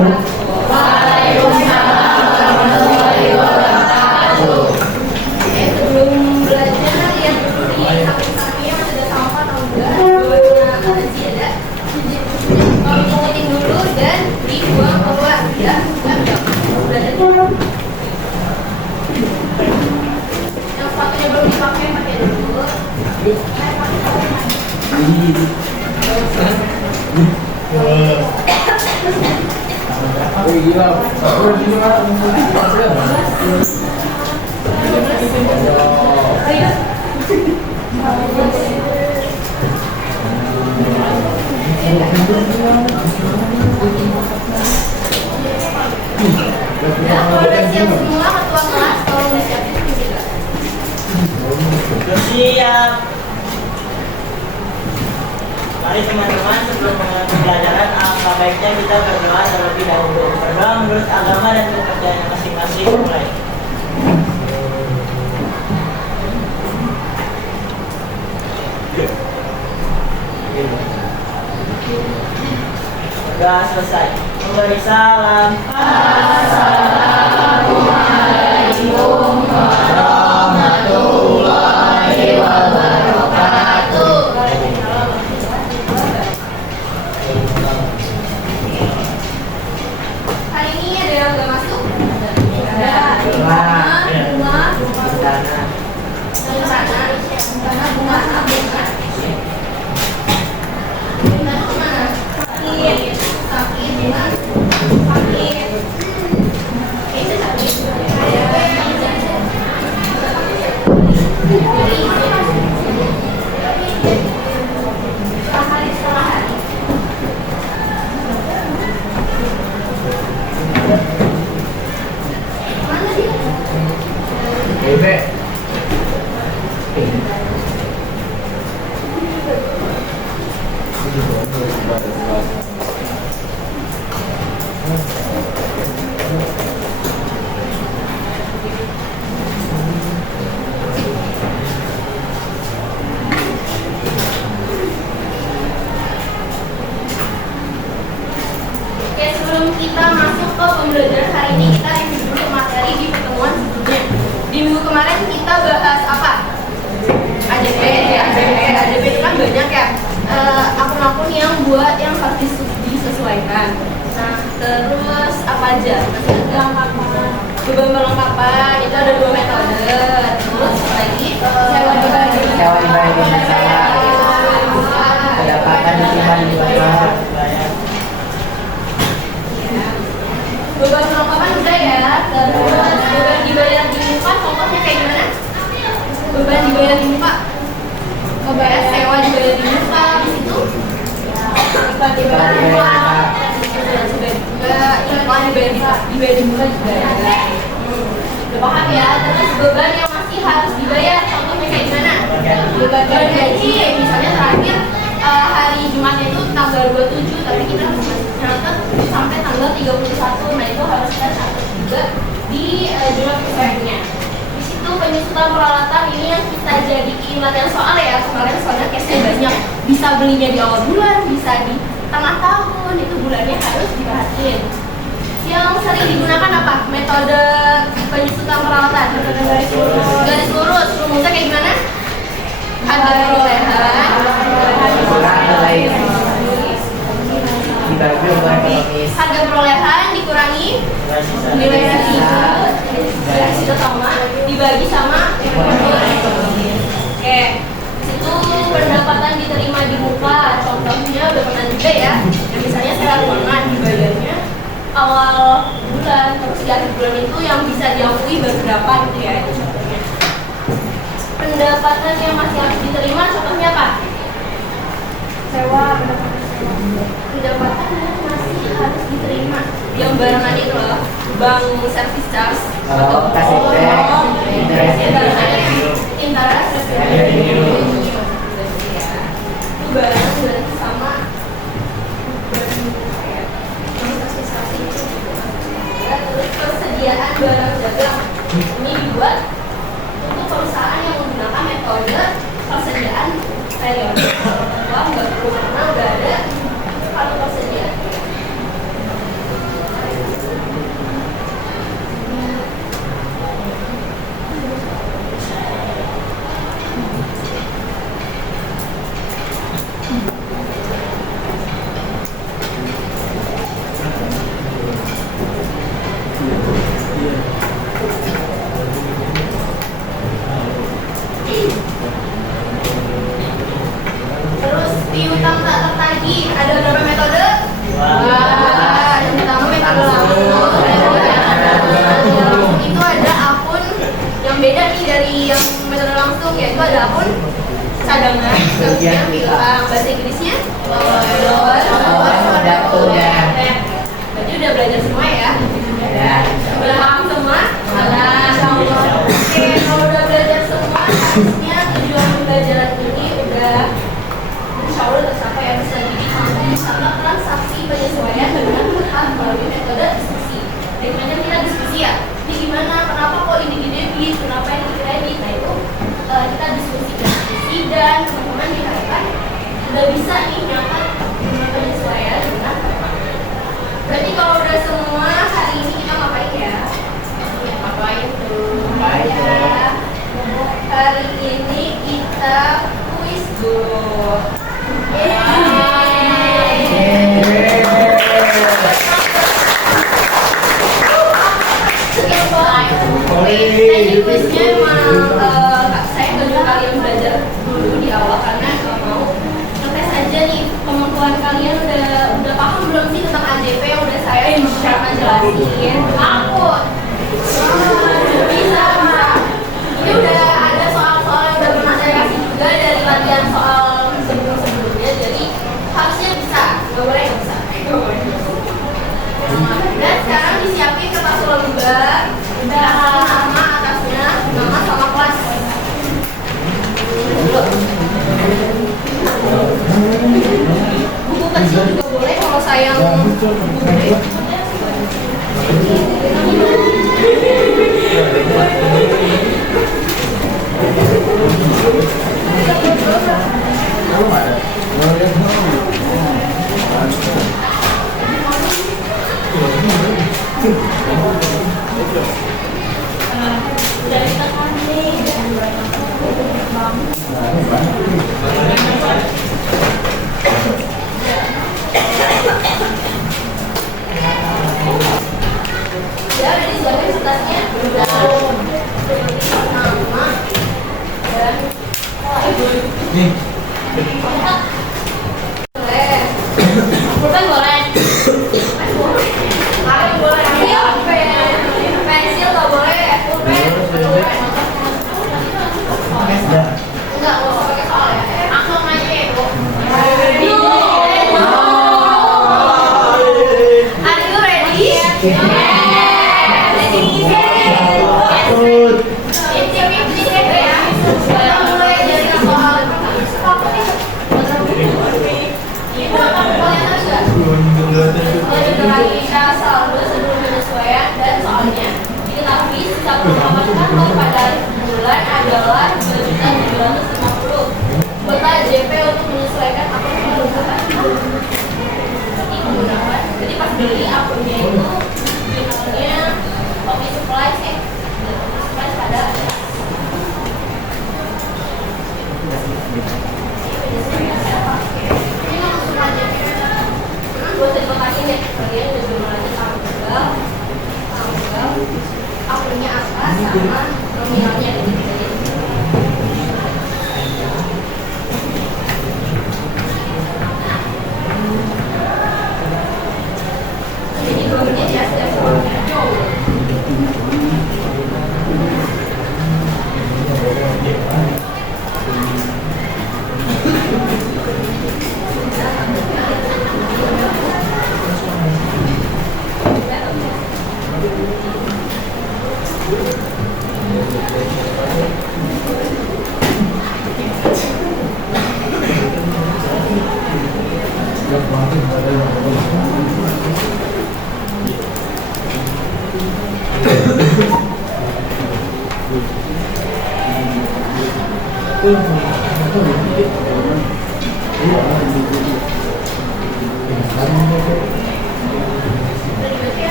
Waalaikumsalam warahmatullahi wabarakatuh. Oke, sebelum belajar yang dulu di samping-sampingnya masih ada sampah atau enggak? Ada sih ada. Kami pungutin dulu dan dibuang keluar ya. Belajar dulu. Yang sepatunya belum dipakai pakai dulu. Ya, kalau udah siap semua ketua kelas tolong disiapin juga. Siap. Mari teman-teman, sebelum memulai pembelajaran, alangkah baiknya kita berdoa terlebih dahulu. Berdoa menurut agama dan kepercayaan masing-masing. Mulai. Sudah selesai. Memberi salam. Assalamualaikum warahmatullahi wabarakatuh. Hari ini ada yang nggak masuk? Ada. Oke, sebelum kita masuk ke pembelajaran hari ini, kita review dulu materi di pertemuan sebelumnya. Di minggu kemarin kita bahas apa? AJP, AJP itu kan banyak ya. Akun-akun yang buat yang harus disesuaikan. Nah, terus apa aja? Beban perlengkapan itu ada 2 metode. Terus lagi sewa dibagi Pendapatan diterima di luar. beban perlengkapan udah ya. Terus beban dibayar di muka, contohnya kayak gimana? Beban dibayar di muka, kebayar sewa dibayar di muka, di situ iklan dibayar di muka, iklan dibayar di muka juga ya. Udah paham ya? Terus beban yang masih harus dibayar, contohnya kayak gimana? Beban gaji, misalnya terakhir hari Jumat itu tanggal 27, tapi kita harus catat sampai tanggal 31. Nah itu harus kita catat juga di jurnal kesehatannya. Di situ penyusutan peralatan ini yang kita jadiin latihan soal ya. Kemarin soalnya case-nya banyak, bisa belinya di awal bulan, bisa di tengah tahun, itu bulannya harus diperhatiin. Yang sering digunakan apa? Metode penyusutan peralatan. Garis lurus, rumusnya kayak gimana? Ada perolehan, harga perolehan dikurangi nilai sisa sama dibagi sama oke. Itu pendapatan diterima di muka, contohnya udah pernah juga ya. Misalnya sewa ruangan dibayarnya awal bulan, terus di akhir bulan itu yang bisa diakui baru berapa gitu ya. Itu contohnya. Pendapatan yang masih harus diterima contohnya apa? Sewa, pendapatan yang masih harus diterima yang barengan itu loh, bank service charge atau kasih interest itu barang berarti sama terus persediaan barang dagang ini dibuat untuk perusahaan yang menggunakan metode persediaan periode. Wah, nggak perlu karena udah ada kalau persediaan. Terus piutang tak tertagih ada berapa metode? Wah, yang pertama metode langsung. Itu ada akun yang beda nih dari yang metode langsung, yaitu ada akun cadangan, kemudian piutang. Bahasa Inggrisnya Berarti udah belajar semua ya? Udah paham semua? Oke, kalau udah belajar semua, harusnya tujuan pembelajaran ini udah insya Allah tercapai ya. Bisa jadi mampu mencatat transaksi penyesuaian dengan hak melalui metode diskusi. Dengan kita diskusi ya, ini gimana, kenapa kok ini di debit, kenapa ini di kredit. Nah itu kita diskusi dan teman-teman diharapkan udah bisa nih nyatat penyesuaian dengan hak. Berarti kalau udah semua, hari ini kita ngapain ya? Ngapain tuh? Ya. Hari ini kita kuis dulu. Teknik kuisnya emang saya bantu kalian belajar dulu di awal karena mau ngetes aja nih kemampuan kalian udah paham belum sih tentang AJP yang udah saya jelasin. Aku bisa. Ini udah ada soal-soal yang udah pernah saya kasih juga dari latihan soal sebelum-sebelumnya, jadi harusnya bisa, nggak boleh nggak bisa. Dan sekarang disiapin kertas lembar, nama atasnya, nama sama kelas. Buku kecil juga boleh kalau sayang buku gede. Ya, udah disiapin kertasnya, nama dan boleh. Pulpen boleh. Kalian boleh. Iya, pensil nggak boleh. Pulpen. Enggak, nggak usah pakai soal ya. Langsung aja ya, Bu. Are you ready? Kita saldo sebelum penyesuaian dan soalnya diketahui sisa pendapatan pada bulan adalah 2.750. Kuota JP untuk menyesuaikan akun pendapatan digunakan. Jadi pas beli akunnya itu jumlahnya office supplies supplies pada ini langsung aja buat informasi deh, kalian udah jumlah lagi tanggal akunnya atas sama nominalnya ada di sini. Jadi 2 menit ya setiap soalnya.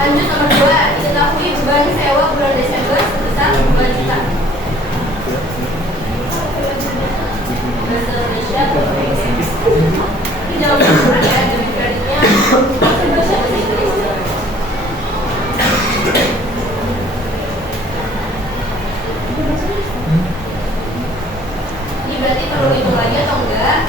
Lanjut nomor 2, diketahui beban sewa bulan Desember sebesar 2 juta. Bahasa Indonesia ini jauh kurang ya, debit kreditnya bahasa Inggris. Ini berarti perlu hitung lagi atau enggak?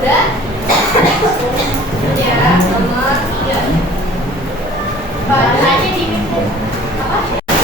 Udah? Ya, nomor 3. Bahasanya di apa?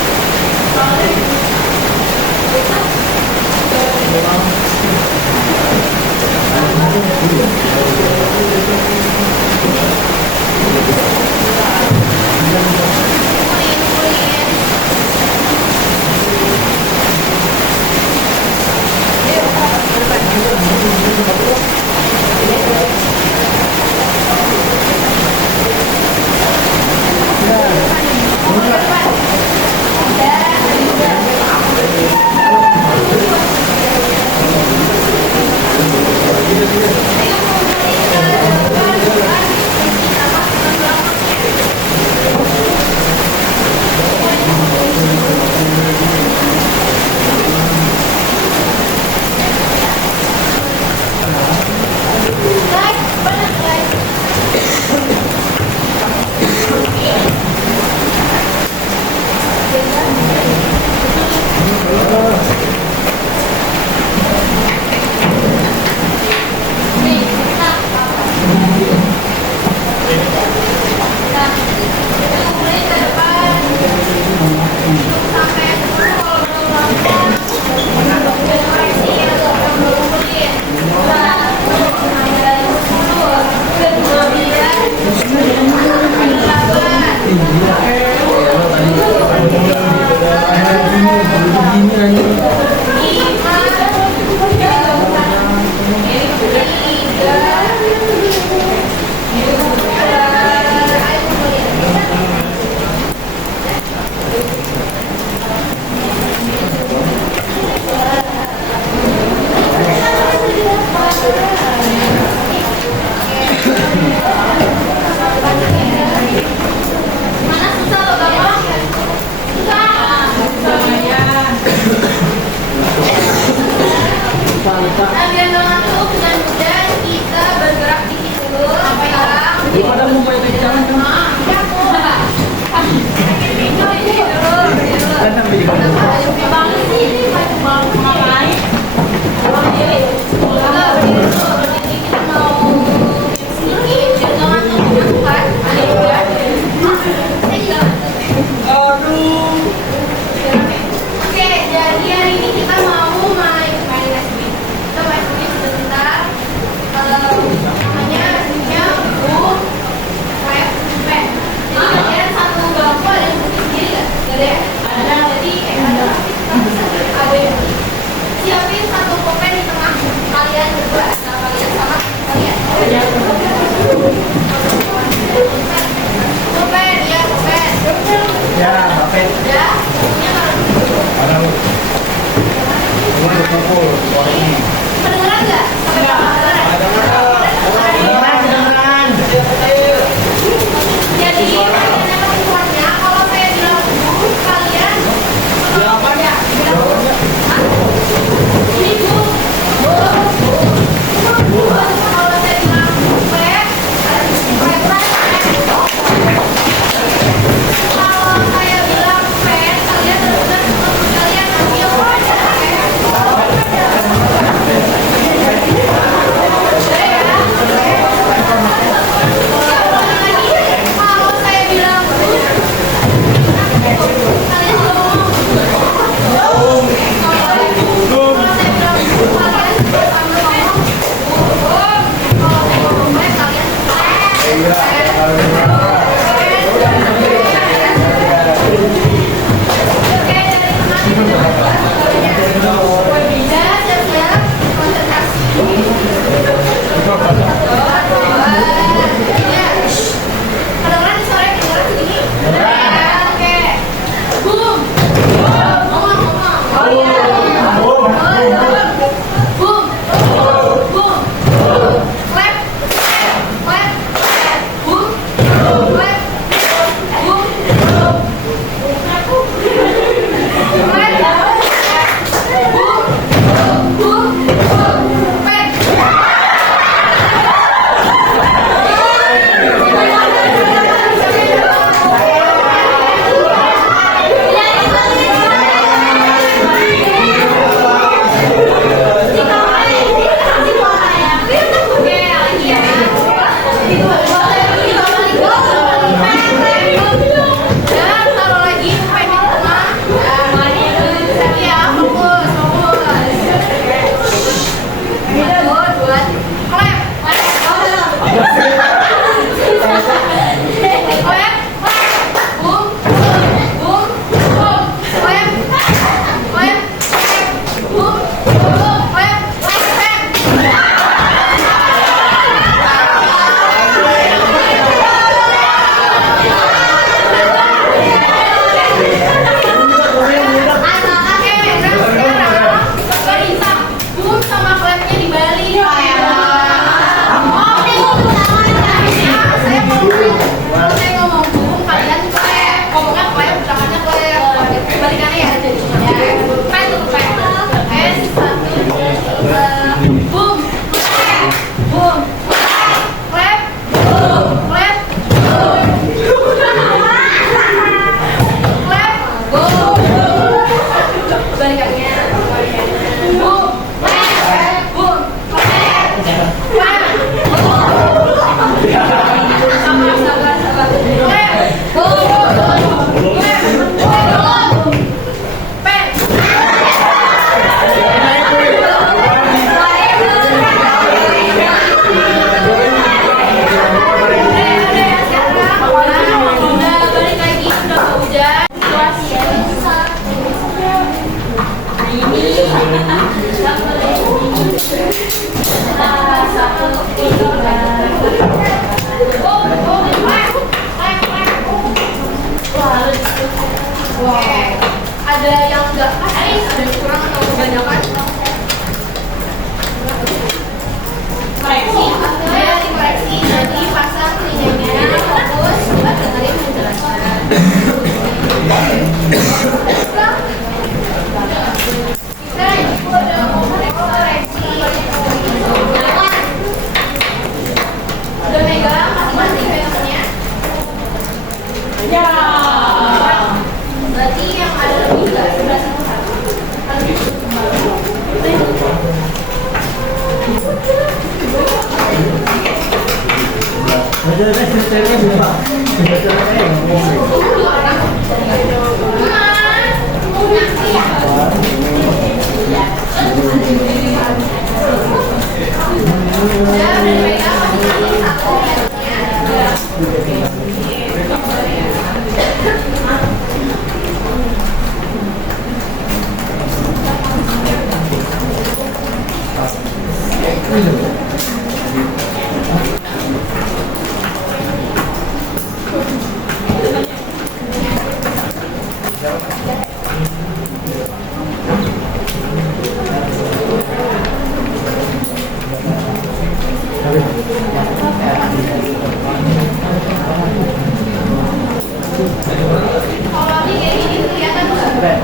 Kalau ini kayak gini kelihatan nggak?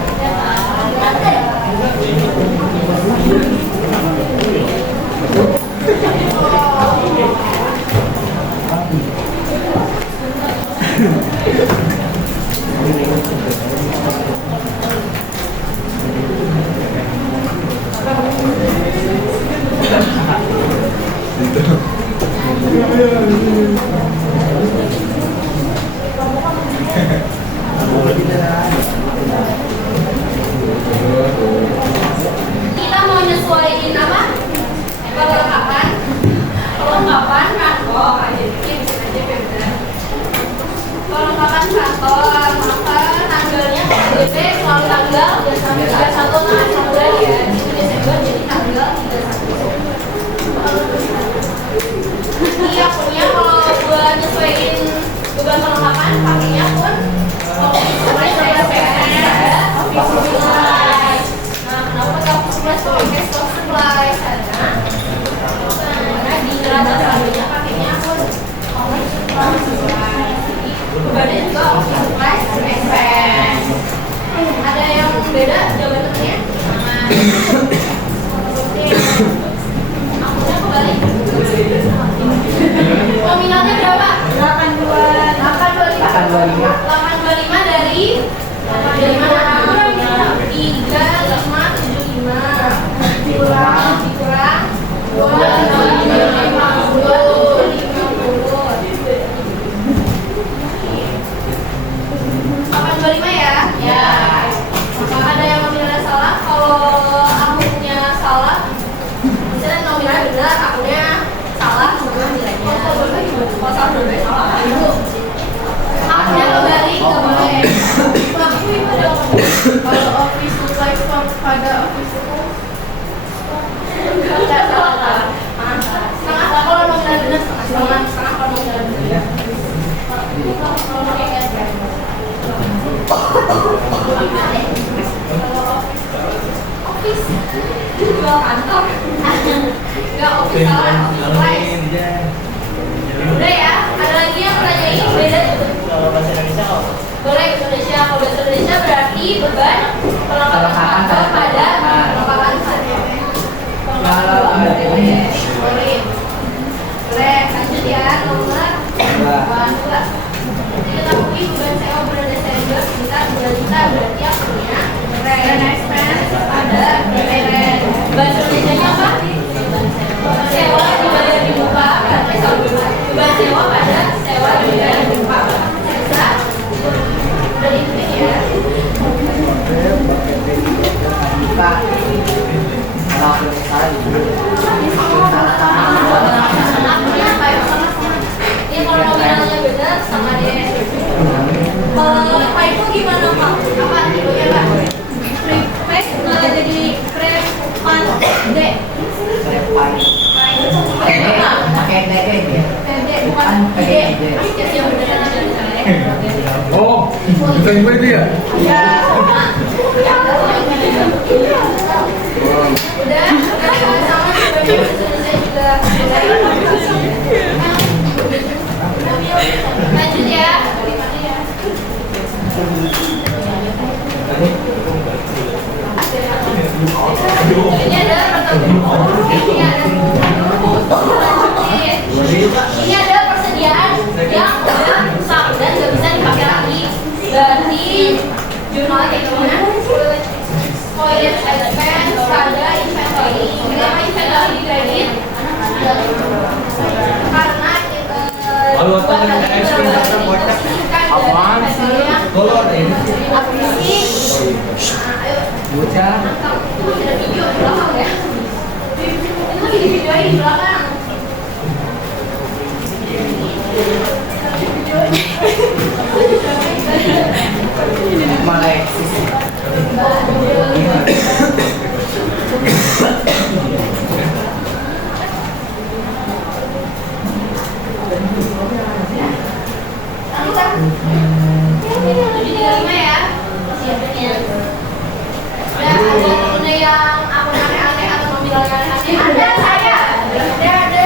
Kita mau nyesuaiin apa? Perlengkapan kantor. Perlengkapan kantor, maka tanggalnya KBP selalu tanggal 31 tanggal 1 bulan ya. Itu Desember jadi tanggal 31. Iya, punya kalau buat nyesuaiin beban perlengkapan pakainya pun office supplies Nah, kenapa pakai office supplies? Pakai stock supplies karena di neraca saldonya pakainya pun office supplies. Bebannya juga office supplies expense. Ada yang beda jawabannya? Akunnya kembali. Nominalnya berapa? 825 dari mana? 3575 dikurang 825 ya? Ya. Ada yang nominalnya salah. Kalau akunnya salah, misalnya nominalnya benar, akunnya salah, semua nilainya. Kalau salah benar salah. Akunnya kembali ke boleh. Kalau office supply stock pada office setengah kalau nominal benar setengah kalau nominal benar. Office jual kantor nggak office salah office udah ya, ada lagi yang nanyain beda tuh. Kalau bahasa Indonesia kok? Boleh bahasa Indonesia. Kalau bahasa Indonesia berarti beban perlengkapan kantor pada perlengkapan boleh. Boleh, lanjut ya, nomor 2. Diketahui beban sewa bulan Desember sekitar 2 juta, berarti akunnya rent expense pada rent. Bahasa Indonesia-nya apa? Sewa dibayar di muka, berarti beban sewa pada sewa dibayar di muka. Bisa? Udah diikutin ya? Akunnya apa ya? Ini kalau nominalnya benar sama deh. Typo gimana Pak? Apa tipenya Pak? Prepaid jadi prepan D. Pakai DD dia. PD bukan D. Ya sih beneran ada misalnya. Oh, kita invite dia? Ya. Udah, sama saya juga. Lanjut ya. Ini ada ini ada persediaan yang udah rusak dan nggak bisa dipakai lagi. Berarti jurnalnya kayak gimana? Spoilage expense pada inventory. Kenapa inventory di kredit? Karena Kalau tanya expense apaan sih? Kalau ada ini. aja. Ada video di belakang ya. Itu lagi di videoin di belakang. Mulai. Ya. Ada temennya yang akun aneh-aneh atau mobil aneh-aneh? Ada saya. Ada.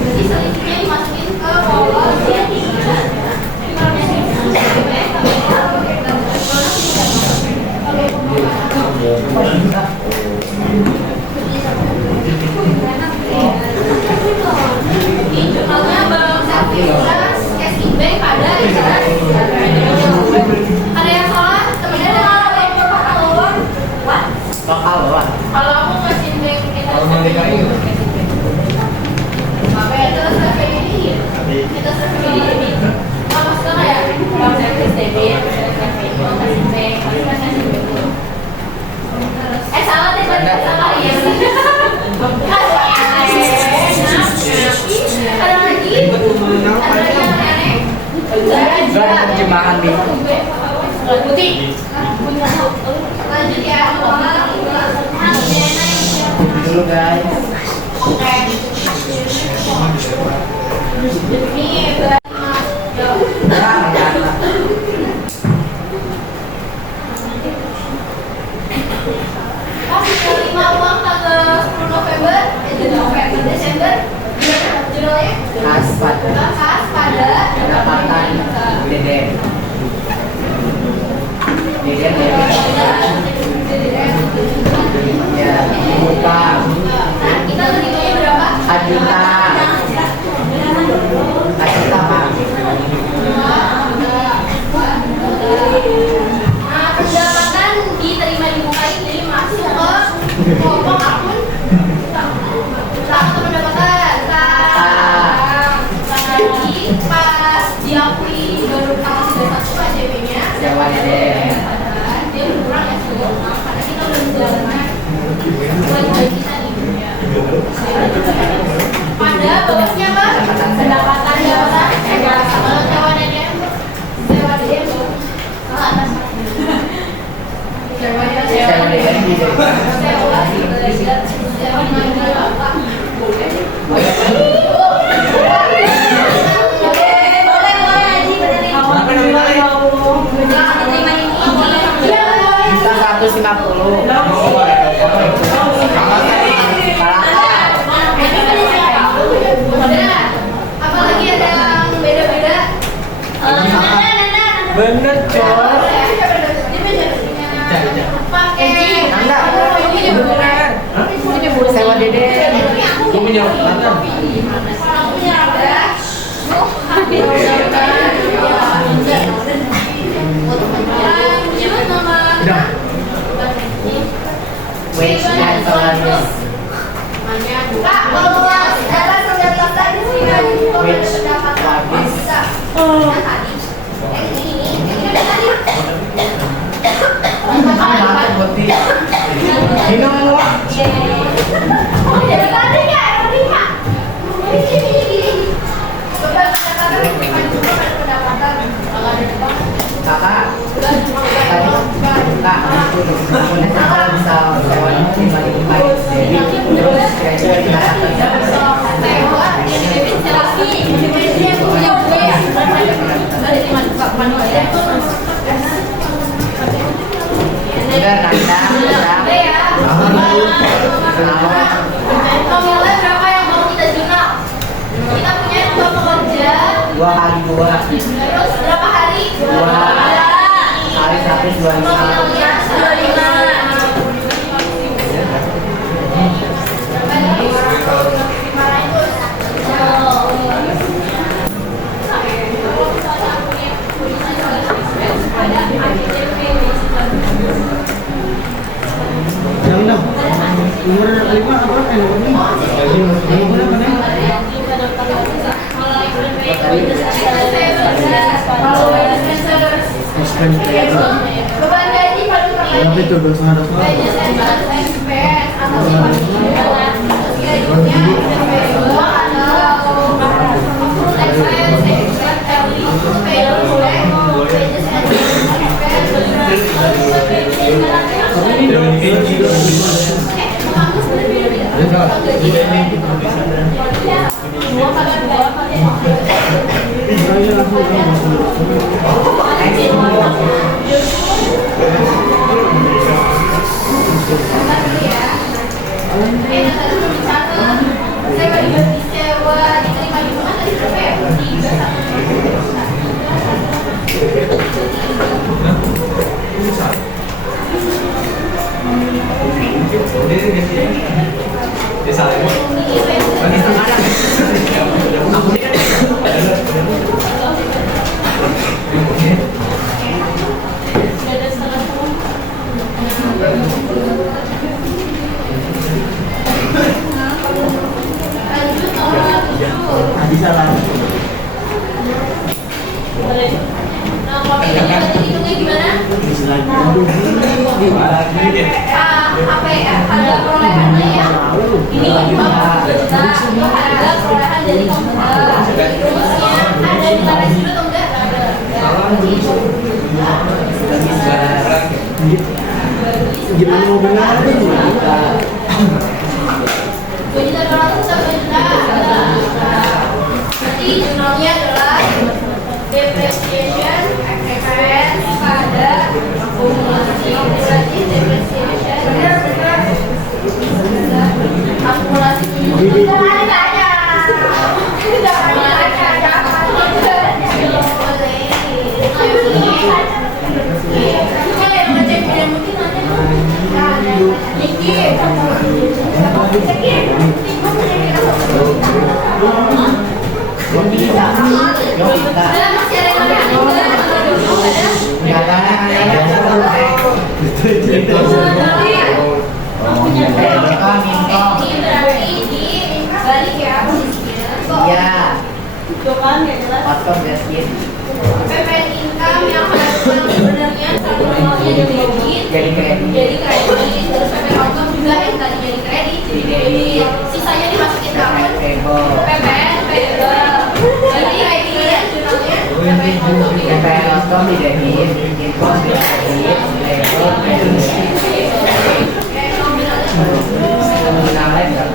Jadi selisihnya dimasukin ke polos ya. Di jurnalnya Bank Servitas, Casing Bank pada ada yang salah, temennya ada yang salah. What? Lokal lah. Kalau aku Casing Bank kita Kalau mau DKI apa ya terus kayak ini kita sering ini nggak maksudnya kayak Bank Servitas DB Casing Bank salah deh salah ya ada lagi yang aneh Gak ada terjemahan nih. putih lanjut ya Dulu guys. oke ini berarti kelima uang tanggal 10 November, Desember, judulnya Khas pada khas pada pendapatan Deden. Deden ya. Utang. Nah, kita terimanya berapa? Ajuta. Ajuta Pak. Nah, pendapatan diterima di muka ini masuk ke kelompok akun atau pendapatan lagi pas diakui baru tanggal 31 AJP-nya Jawa Deden. dia berkurang ya sebelumnya karena kita udah menjalankan kewajiban kita nih pada bawahnya apa? Pendapatan kalau Jawa Deden Jawa Deden atas Jawa Deden Bisa 150. Apalagi ada yang beda-beda. Bener cok. Pakai Sewa Deden. Gue punya mantan. Udah. Wage dan salaris. Kak, kalau mau sekarang 19 tadi sih Wage pendapatan habis. tadi. Yang ini tadi. Mantap putih. Minum lu. Oh, dari tadi Kak, tadi Kak. Gini. Coba pendapatan pendapatan. Kalau ada di bawah. Kakak. Kak, punya kakak bisa sewa 5.000 baik. Jadi terus kira-kira pendapatan. Sewa, yang debit selasi. Ini yang punya gue ya. Dari manual ya. Udah Nanda, udah. Ya. Nominalnya berapa yang mau kita jurnal? Kita punya 2 pekerja. 2 kali 2. Terus berapa hari? 2 kali 1 25. Nominalnya 25. Nomor 5 apa? Nomor 5 mana? Beban gaji paling Berapa itu? 200 Bisa lah. Nah, kalau ini hitungnya gimana? Apa ya? Ada perolehannya ya? Ini 50 juta, itu ada perolehan dari komputer. Terusnya ada nilai sudut atau enggak? Gimana mau benar itu? 2 juta 200 atau 2 juta? Berarti jurnalnya adalah depreciation, reference pada akumulasi, depreciation, akumulasi PPN income yang sebenarnya saldonya jadi kredit, terus PPN outcome juga yang tadi jadi kredit, jadi debit, sisanya dimasukin ke akun PPN payable. Jadi kayak gini ya jurnalnya, PPN outcome di PPN outcome di debit, income di kredit, label kredit. Nominalnya enggak?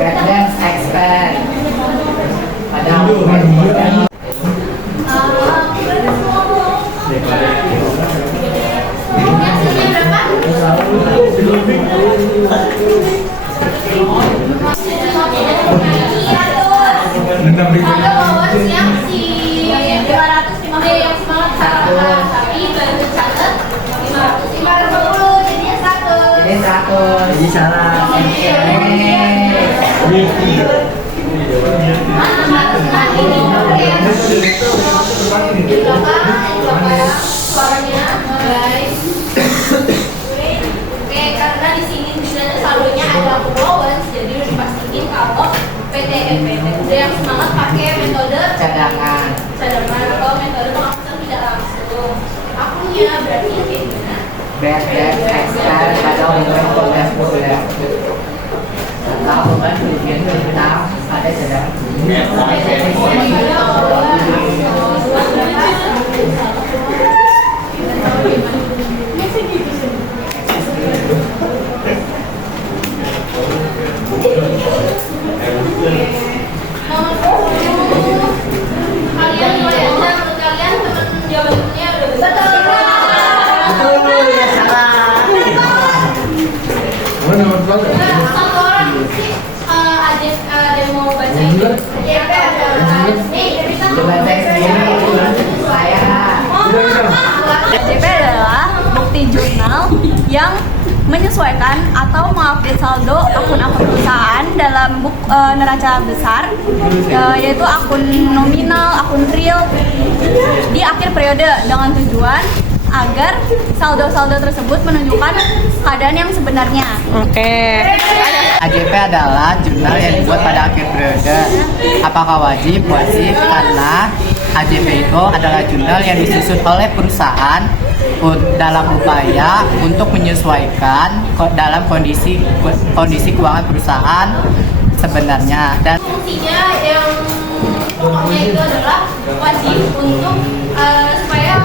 Breakdance expert. Ada Saldo allowance yang si 550 yang semangat sarapan, tapi baru dicatat 550 jadinya 100. Jadi 100. Jadi salah. Di belakang suaranya guys. Oke, karena di sini tulisannya saldonya ada allowance, jadi udah dipastiin kalau PTN udah yang semangat pakai metode Cadangan. kalau metode penghapusan tidak langsung. Akunnya berarti kayak gimana? Back expert pada umumnya tugas populer. Atau beban kerugian berhutang pada cadangan. Kalian boleh aja menurut kalian teman jawabannya udah betul. Mana nomor pelajar? Satu orang sih ada yang mau bacain. Ya, Coba saya sendiri. Saya. JP adalah bukti jurnal yang menyesuaikan atau mengupdate saldo akun-akun perusahaan dalam neraca besar, yaitu akun nominal, akun real di akhir periode dengan tujuan agar saldo-saldo tersebut menunjukkan keadaan yang sebenarnya. Oke. AJP adalah jurnal yang dibuat pada akhir periode. Apakah wajib? Wajib, karena AJP itu adalah jurnal yang disusun oleh perusahaan dalam upaya untuk menyesuaikan dalam kondisi keuangan perusahaan sebenarnya. Dan fungsinya yang pokoknya itu adalah wajib untuk supaya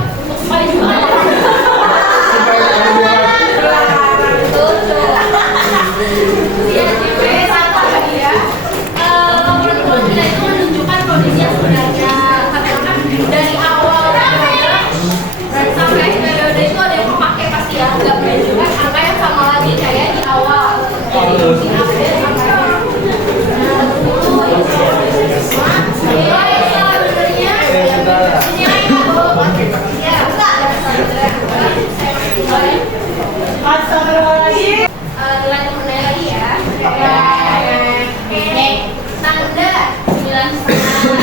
juga laporan keuangan kita itu menunjukkan kondisi yang sebenarnya. Karena dari awal sampai periode itu ada yang pakai pasti ya, nggak menunjukkan angka yang sama lagi kayak di awal. Jadi mungkin update angkanya. Nilai temennya lagi ya. Oke. Nanda 9,5.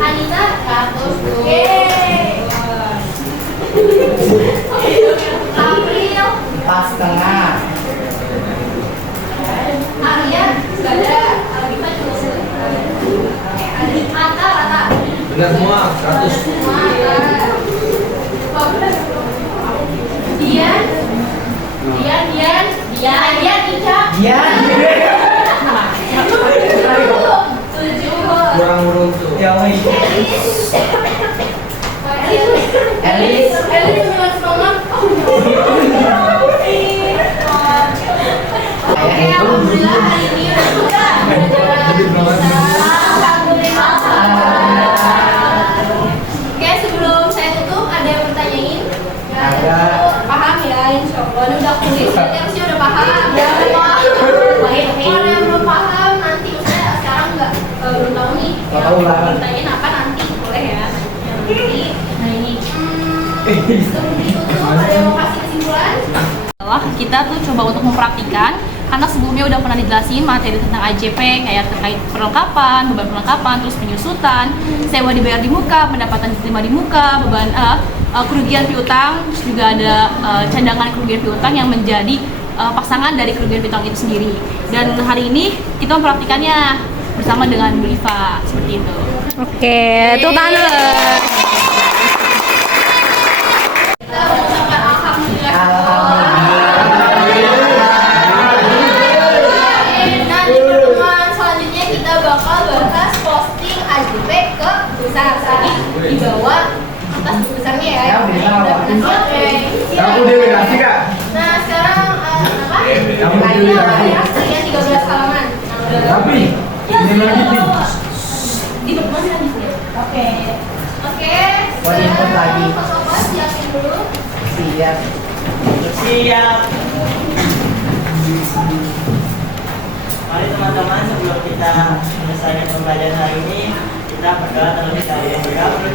Anita 100. April 4,5. Arya nggak ada. Algifa juga. Ata rata. Benar semua 100. Dian Ica. Kurang beruntung. Elis. Oke, alhamdulillah hari ini udah Oke, sebelum saya tutup ada yang bertanyain? Ada. Paham ya, insya Allah. Ini udah kulis, berarti harusnya udah paham. Baik, kalau ada yang belum paham nanti saya sekarang belum tahu nih. Tahu lah. Bertanyain apa nanti boleh ya? Nanti. Nah ini. Sebelum ditutup ada yang mau kasih kesimpulan? Kita tuh coba untuk mempraktikkan, karena sebelumnya udah pernah dijelasin materi tentang AJP kayak terkait perlengkapan, beban perlengkapan, terus penyusutan, sewa dibayar di muka, pendapatan diterima di muka, beban kerugian piutang, terus juga ada cadangan kerugian piutang yang menjadi pasangan dari kerugian piutang itu sendiri. Dan hari ini kita mempraktikannya bersama dengan Bu Iva, seperti itu. Oke, tepuk tangan dulu. Kita mengucapkan alhamdulillah. Nanti pertemuan selanjutnya kita bakal bahas posting AJP ke besar. Tadi di bawah atas besarnya ya. Oke. Aku delegasi Kak. Nah sekarang apa? Kamu delegasi. Kalian 13 halaman. Tapi ini lagi tim. Di depan lagi. Oke. Mau Sekarang input lagi. foto-foto siapin dulu. Siap. Siap. Mari teman-teman, sebelum kita menyelesaikan pembelajaran hari ini, kita berdoa terlebih dahulu.